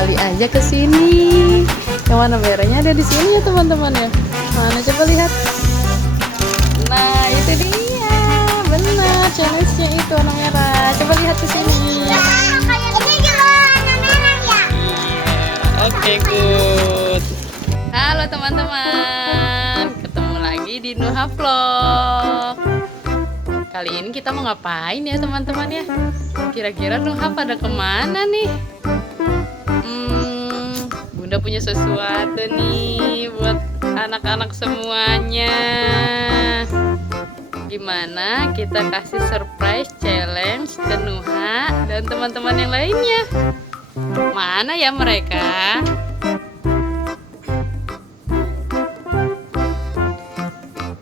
kembali aja ke sini. Yang warna merahnya ada di sini ya teman-teman ya. Mana coba lihat. Nah itu dia, benar challenge-nya itu warna merah. Coba lihat ke sini. Ini juga warna merah ya. Oke, good. Halo teman-teman, ketemu lagi di Nuha Vlog. Kali ini kita mau ngapain ya teman-teman ya? Kira-kira Nuha pada kemana nih? Bunda punya sesuatu nih buat anak-anak semuanya. Gimana kita kasih surprise challenge ke Nuha dan teman-teman yang lainnya? Mana ya mereka?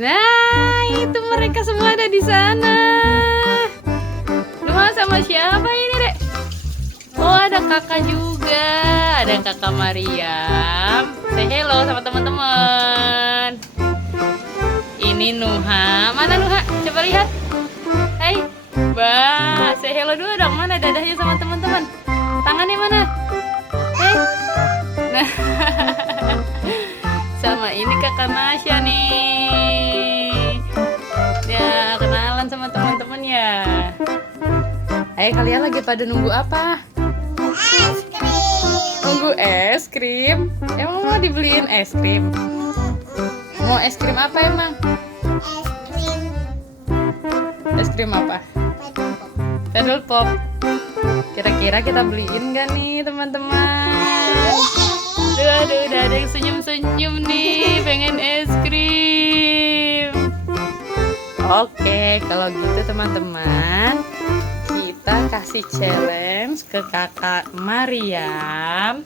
Nah, itu mereka semua ada di sana. Nuha sama siapa ini, Dek? Oh, ada kakak juga. Ada kakak Mariam. Say hello sama teman-teman. Ini Nuha. Mana Nuha? Coba lihat. Hai. Bah, say hello dulu dong. Mana dadahnya sama teman-teman? Tangannya mana? Hey. Nah. Sama ini kakak Nasya nih. Ya, kenalan sama teman-teman ya. Ayo kalian lagi pada nunggu apa? Es krim. Nunggu es krim. Emang mau dibeliin es krim? Mau es krim apa emang? Es krim. Es krim apa? Pedal pop. Kira-kira kita beliin gak nih teman-teman? Aduh, udah ada yang senyum-senyum nih, pengen es krim. Oke, kalau gitu teman-teman, kita kasih challenge ke kakak Mariam,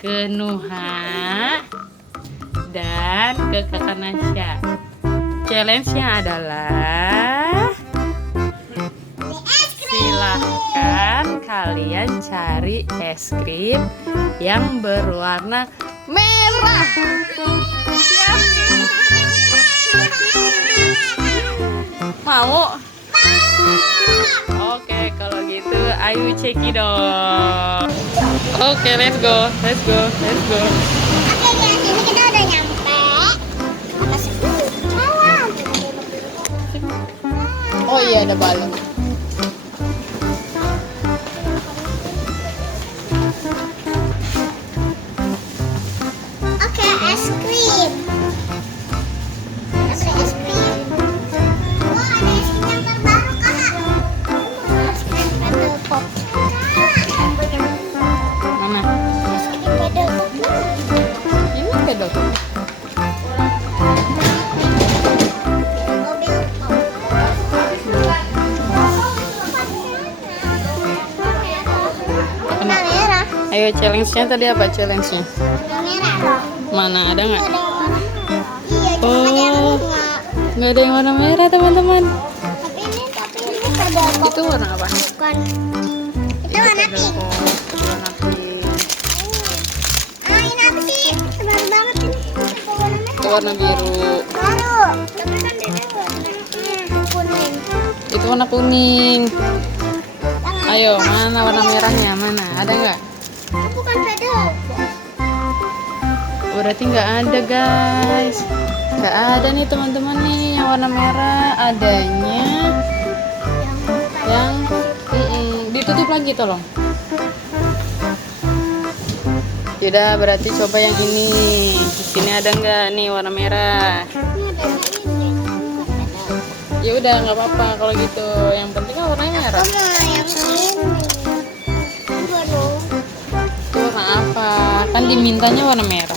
ke Nuha, dan ke kakak Nasya. Challenge-nya adalah silahkan kalian cari es krim yang berwarna merah. Mau? Oke, kalau gitu ayo cekidot. Oke, let's go. Oke guys, ini kita udah nyampe. Atas malam. Oh iya, ada balon. Oke, es krim. Oke, es krim. Wah, ada es krim yang terbaru, Kak. Es krim Pedal Pop. Mana? Es krim Pedal Pop. Ini pedal. Mobil pop. Warna merah. Ayo challenge-nya tadi apa challenge-nya? Warna merah. Mana ada nggak? Ada warna. Iya, cuma ada yang Oh, bunga. nggak ada yang warna merah teman-teman. Tapi ini Pedal Pop. Itu warna apa? Bukan. Itu warna pink. Warna pink. Ah, ini apa sih? Baru banget ini. Itu warna merah. Itu warna biru. Baru. Tapi kan Dede warna kuning. Itu warna kuning. Tangan Ayo, kita. mana warna merahnya? Mana? Ada nggak? Itu bukan pedal. Berarti nggak ada guys. Nggak ada nih teman-teman nih yang warna merah. Adanya yang ditutup lagi tolong. Yaudah, berarti coba yang ini. Di sini ada nggak nih warna merah? Ini ada ini. Bukan pedal. Ya udah nggak apa-apa kalau gitu. Yang penting kan warnanya merah. Sama yang ini. Baru. Itu warna apa? Kan dimintanya warna merah.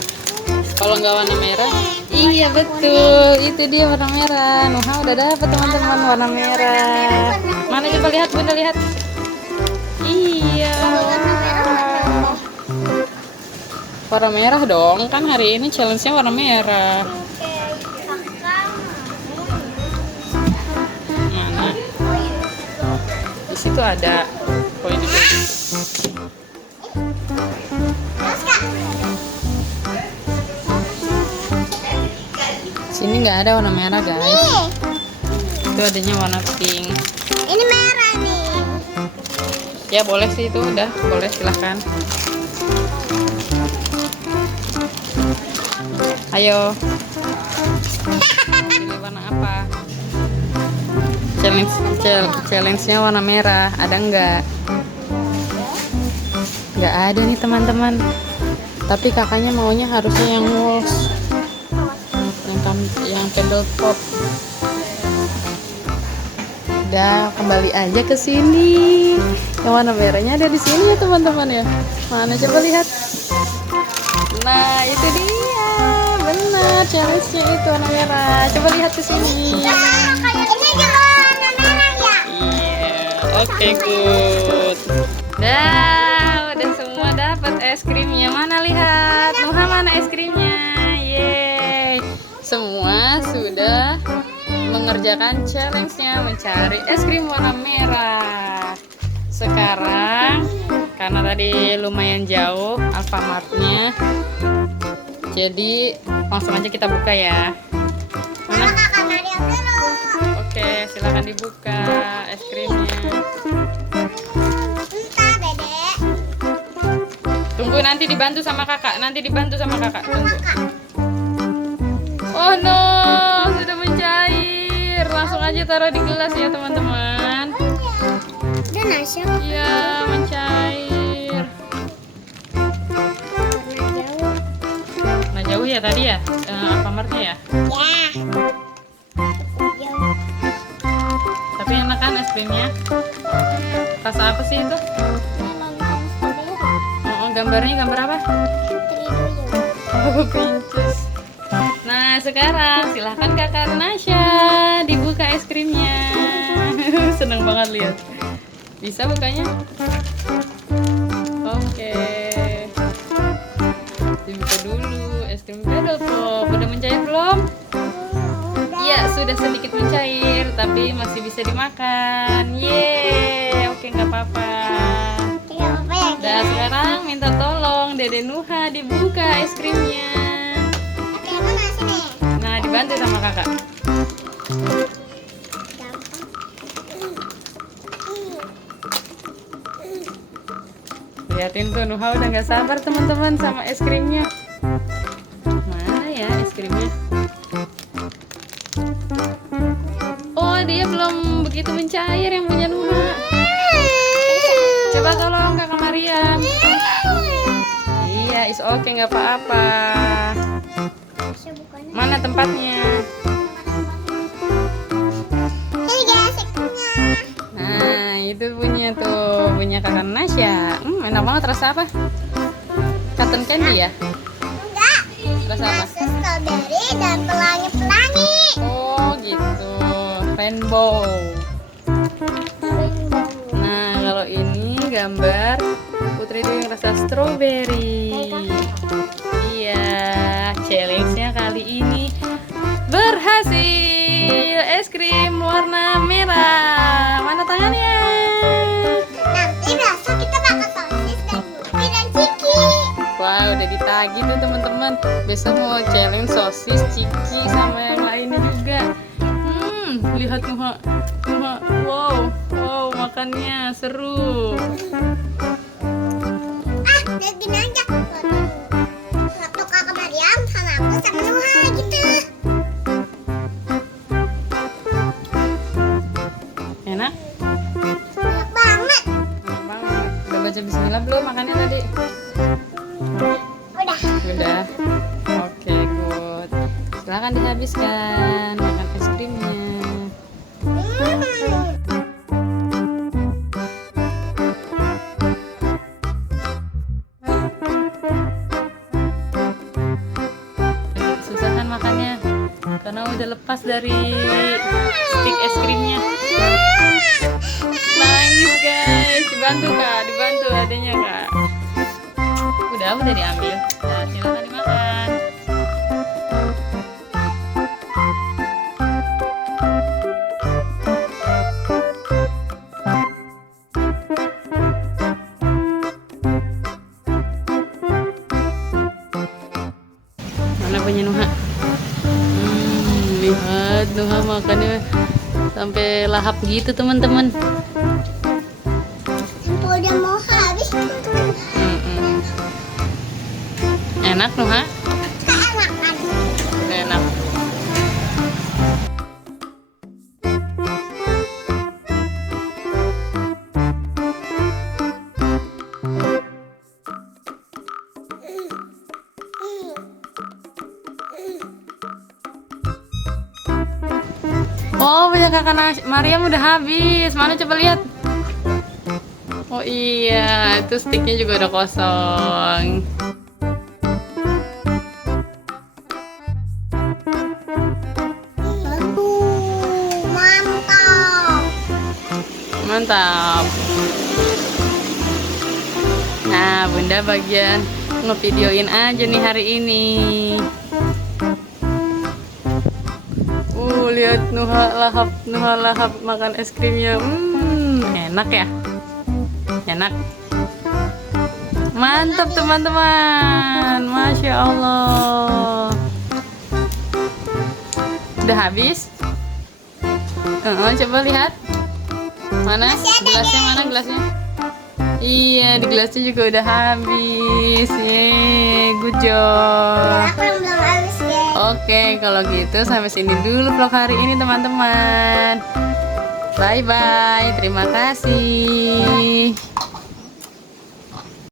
Kalau nggak warna merah, iya betul. Itu dia warna merah. Nuha udah dapet teman-teman warna merah. Mana coba lihat, Bunda lihat. Iya. Warna merah. Warna merah dong. Kan hari ini challenge-nya warna merah. Oke, kakak. Mana? Di situ ada. Oh ini. Terus Kak. Sini nggak ada warna merah guys. Nih, Itu adanya warna pink. ini merah nih. Ya boleh sih itu udah. Boleh silahkan. Ayo. Pilih warna apa? Challenge-nya warna merah. Ada nggak? Nggak ada nih teman-teman. Tapi kakaknya maunya harusnya yang walls. Yang pedal pop. Udah, kembali aja ke sini. Yang warna merahnya ada di sini ya teman-teman ya. Mana coba lihat. Nah, itu dia. Benar, challenge-nya itu warna merah. Coba lihat ke sini. Ini juga warna merah ya? Iya, oke, good. Dah, udah semua dapat es krimnya. Mana lihat? Nuha mana es krimnya? Yeay. Semua sudah mengerjakan challenge-nya mencari es krim warna merah. Sekarang karena tadi lumayan jauh Alfamart-nya, jadi langsung aja kita buka ya. Mana? Kakak Maria dulu. Oke, silakan dibuka es krimnya. Entah, Dedek. Tunggu, nanti dibantu sama kakak. Tunggu. Kak. Oh no, sudah mencair. Langsung aja taruh di gelas ya teman-teman. Udah nasi Iya, mencair. warna jauh. Nah, jauh ya tadi ya? Alfamartnya ya? Ya. Jauh. Tapi enak kan es krimnya? Rasa apa sih itu? Oh, gambarnya gambar apa? Oh, pinches. Nah, sekarang silahkan kakak Nasya dibuka es krimnya. Seneng banget lihat. Bisa bukanya? Oke. Dibuka dulu es krim pedal pop. Udah mencair belum? Iya, sudah sedikit mencair, tapi masih bisa dimakan. Yeay, oke nggak apa-apa. Dan sekarang minta tolong Dede Nuha dibuka es krimnya. Nah, dibantu sama kakak. Lihatin tuh, Nuha udah nggak sabar teman-teman sama es krimnya. Mana ya es krimnya? Oh, dia belum begitu mencair yang punya Nuha. Coba tolong kakak Mariam. Iya, is oke, nggak apa-apa. Mana tempatnya? Nah, itu punya tuh, punya kakak Nasya. Enak banget, rasa apa? Cotton candy ya? Enggak. Rasa apa? Rasa strawberry dan pelangi-pelangi. Oh gitu, rainbow. Nah, kalau ini gambar Putri Duyung rasa strawberry. Iya, challenge-nya kali ini berhasil. Es krim warna merah. Mana tangannya? Nanti besok kita makan sosis dan Luffy dan Ciki. Wah, udah ditagih tuh teman-teman. Besok mau challenge sosis, ciki, sama yang lainnya juga. Lihat Nuha. Wow, makannya seru. Udah gini aja. Foto kakak Mariam sama aku sama Nuha gitu. Enak? Enak banget. Enak banget. Udah baca bismillah belum makannya tadi? Udah. Oke, good. Silahkan dihabiskan makan es krimnya. Susahan makannya karena udah lepas dari stick es krimnya. Nangis guys, dibantu kak, dibantu adanya kak. Udah diambil. Nah, silakan dimakan. Mana punya Nuha? Lihat Nuha makannya sampai lahap gitu teman-teman. Sampai udah mau habis teman-teman. Enak Nuha? Enak kan? kakak Mariam udah habis. Mana coba lihat. Oh iya, itu sticknya juga udah kosong. Aduh, mantap. Mantap. Nah, Bunda bagian ngevideoin aja nih hari ini. Lihat Nuha lahap makan es krimnya. Enak ya? Enak. Mantap teman-teman. Masya Allah. Udah habis? Coba lihat. Mana gelasnya? Mana gelasnya? Iya, di gelasnya juga udah habis. Yeay, good job. Aku yang belum habis ya. Oke, kalau gitu sampai sini dulu vlog hari ini teman-teman. Bye-bye, terima kasih.